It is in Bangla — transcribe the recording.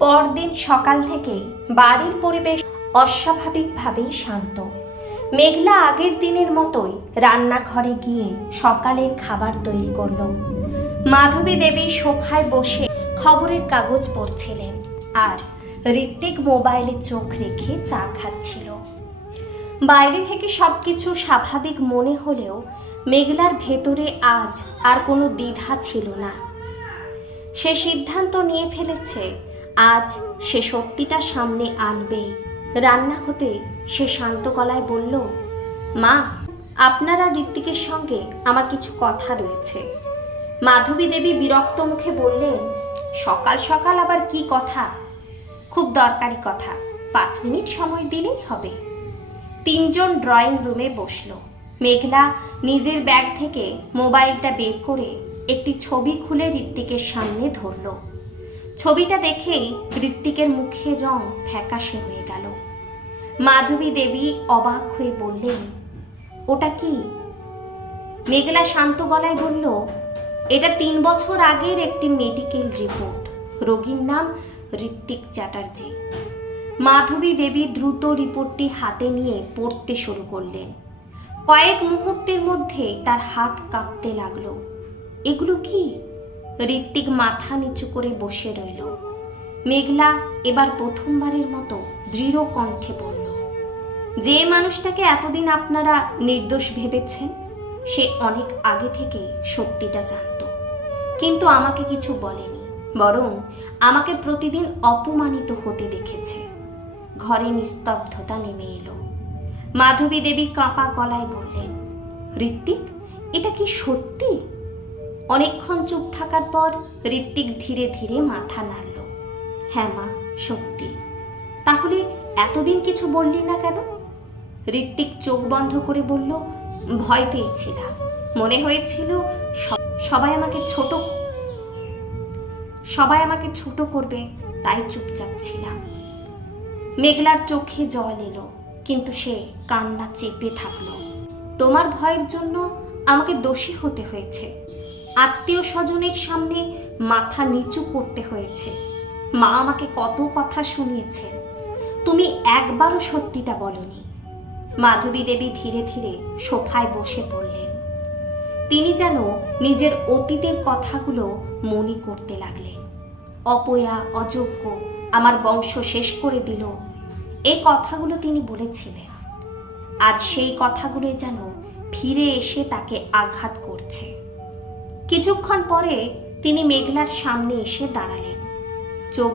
পরদিন সকাল থেকে বাড়ির পরিবেশ অস্বাভাবিকভাবেই শান্ত। মেঘলা আগের দিনের মতোই রান্নাঘরে গিয়ে সকালের খাবার তৈরি করল। মাধবী দেবী সোফায় বসে খবরের কাগজ পড়ছিলেন আর ঋত্বিক মোবাইলে চোখ রেখে চা খাচ্ছিল। বাইরে থেকে সবকিছু স্বাভাবিক মনে হলেও মেঘলার ভেতরে আজ আর কোনো দ্বিধা ছিল না। সে সিদ্ধান্ত নিয়ে ফেলেছে আজ সে সত্যিটা সামনে আনবেই। রান্না হতে সে শান্ত গলায় বলল, মা, আপনার আর ঋত্বিকের সঙ্গে আমার কিছু কথা রয়েছে। মাধবী দেবী বিরক্ত মুখে বললেন, সকাল সকাল আবার কি কথা? খুব দরকারি কথা, 5 মিনিট সময় দিলেই হবে। তিনজন ড্রয়িং রুমে বসল। মেঘলা নিজের ব্যাগ থেকে মোবাইলটা বের করে একটি ছবি খুলে ঋত্বিকের সামনে ধরল। ছবিটা দেখেই ঋত্বিকের মুখের রং ফ্যাকাশে হয়ে গেল। মাধবী দেবী অবাক হয়ে বললেন, ওটা কি? মেঘলা শান্ত গলায় বলল, এটা 3 বছর আগের একটি মেডিকেল রিপোর্ট। রোগীর নাম ঋত্বিক চ্যাটার্জি। মাধবী দেবী দ্রুত রিপোর্টটি হাতে নিয়ে পড়তে শুরু করলেন। কয়েক মুহূর্তের মধ্যে তার হাত কাঁপতে লাগলো। এগুলো কি? ঋত্বিক মাথা নিচু করে বসে রইল। মেঘলা এবার প্রথমবারের মতো দৃঢ় কণ্ঠে বলল, যে মানুষটাকে এতদিন আপনারা নির্দোষ ভেবেছেন সে অনেক আগে থেকে সত্যিটা জানত, কিন্তু আমাকে কিছু বলেনি, বরং আমাকে প্রতিদিন অপমানিত হতে দেখেছে। ঘরে নিস্তব্ধতা নেমে এলো। মাধবী দেবী কাঁপা গলায় বললেন, ঋত্বিক, এটা কি সত্যি? অনেকক্ষণ চুপ থাকার পর ঋত্বিক ধীরে ধীরে মাথা নাড়ল। হ্যাঁ মা, সত্যি। তাহলে এতদিন কিছু বললি না কেন? ঋত্বিক চোখ বন্ধ করে বলল, ভয় পেয়েছিলাম। মনে হয়েছিল সবাই আমাকে ছোট করবে, তাই চুপচাপ ছিলাম। মেঘলার চোখে জল এলো, কিন্তু সে কান্না চেপে থাকলো। তোমার ভয়ের জন্য আমাকে দোষী হতে হয়েছে, আত্মীয় স্বজনের সামনে মাথা নিচু করতে হয়েছে। মা আমাকে কত কথা শুনিয়েছে, তুমি একবারও সত্যিটা বলনি। মাধবী দেবী ধীরে ধীরে সোফায় বসে পড়লেন। তিনি যেন নিজের অতীতের কথাগুলো মনে করতে লাগলেন। অপয়া, অযোগ্য, আমার বংশ শেষ করে দিল, এই কথাগুলো তিনি বলেছিলেন। আজ সেই কথাগুলোই যেন ফিরে এসে তাকে আঘাত করছে। কিছুক্ষণ পরে তিনি মেঘলার সামনে এসে দাঁড়ালেন।